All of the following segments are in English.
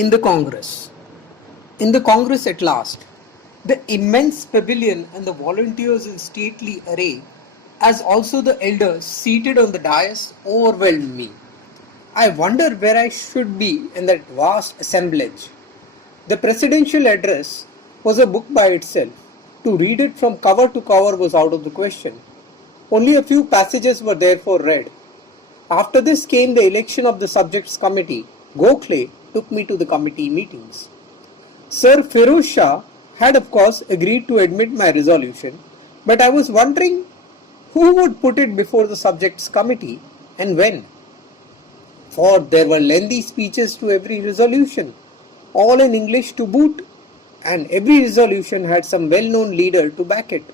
in the Congress. In the Congress at last, the immense pavilion and the volunteers in stately array, as also the elders seated on the dais, overwhelmed me. I wonder where I should be in that vast assemblage. The presidential address was a book by itself. To read it from cover to cover was out of the question. Only a few passages were therefore read. After this came the election of the subjects committee. Gokhale took me to the committee meetings. Sir Firoz Shah had of course agreed to admit my resolution, but I was wondering who would put it before the subjects committee and when. For there were lengthy speeches to every resolution, all in English to boot, and every resolution had some well-known leader to back it.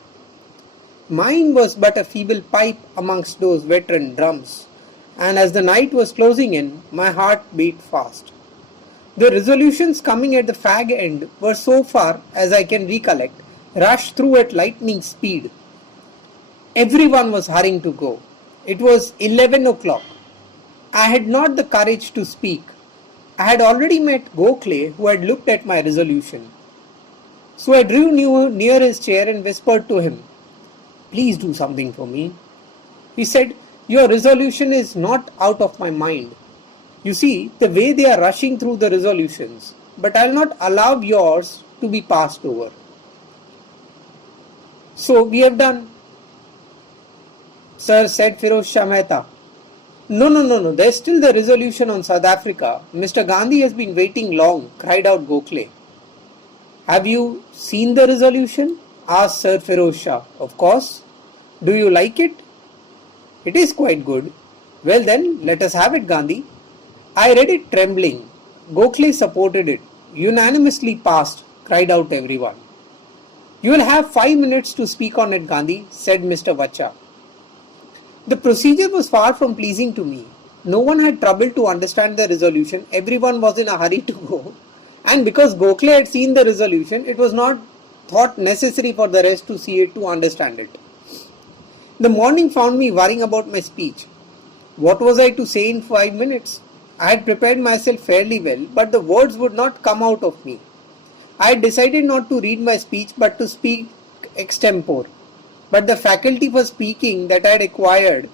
Mine was but a feeble pipe amongst those veteran drums, and as the night was closing in, my heart beat fast. The resolutions coming at the fag end were, so far as I can recollect, rushed through at lightning speed. Everyone was hurrying to go. It was 11 o'clock. I had not the courage to speak. I had already met Gokhale, who had looked at my resolution. So I drew near his chair and whispered to him, "Please do something for me." He said, "Your resolution is not out of my mind. You see the way they are rushing through the resolutions, but I will not allow yours to be passed over." "So we have done, sir," said Firoz Shah Mehta. No, there's still the resolution on South Africa. Mr. Gandhi has been waiting long," cried out Gokhale. "Have you seen the resolution?" asked Sir Firoz Shah. "Of course. Do you like it?" "It is quite good." "Well then, let us have it, Gandhi." I read it trembling. Gokhale supported it. "Unanimously passed," cried out everyone. "You will have 5 minutes to speak on it, Gandhi," said Mr. Vacha. The procedure was far from pleasing to me. No one had troubled to understand the resolution. Everyone was in a hurry to go. And because Gokhale had seen the resolution, it was not thought necessary for the rest to see it to understand it. The morning found me worrying about my speech. What was I to say in 5 minutes? I had prepared myself fairly well, but the words would not come out of me. I had decided not to read my speech but to speak extempore. But the faculty for speaking that I had acquired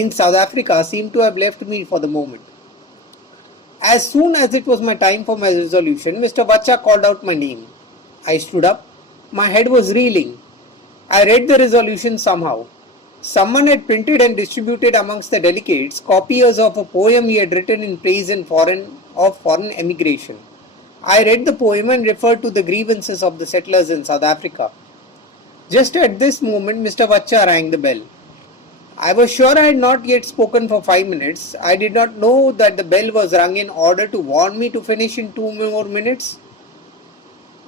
in South Africa seemed to have left me for the moment. As soon as it was my time for my resolution, Mr. Vacha called out my name. I stood up. My head was reeling. I read the resolution somehow. Someone had printed and distributed amongst the delegates copies of a poem he had written in praise of foreign emigration. I read the poem and referred to the grievances of the settlers in South Africa. Just at this moment, Mr. Vacha rang the bell. I was sure I had not yet spoken for 5 minutes. I did not know that the bell was rung in order to warn me to finish in 2 more minutes.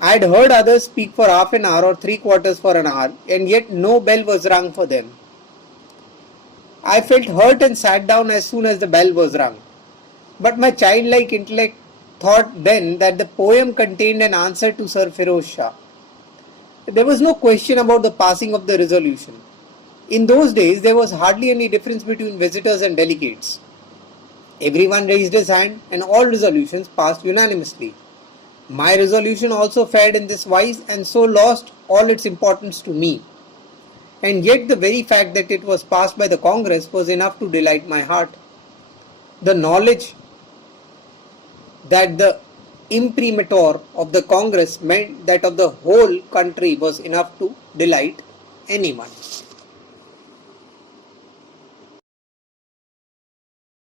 I had heard others speak for half an hour or 3/4 for an hour, and yet no bell was rung for them. I felt hurt and sat down as soon as the bell was rung. But my childlike intellect thought then that the poem contained an answer to Sir Firoz Shah. There was no question about the passing of the resolution. In those days, there was hardly any difference between visitors and delegates. Everyone raised his hand and all resolutions passed unanimously. My resolution also fared in this wise and so lost all its importance to me. And yet the very fact that it was passed by the Congress was enough to delight my heart. The knowledge that the imprimatur of the Congress meant that of the whole country was enough to delight anyone.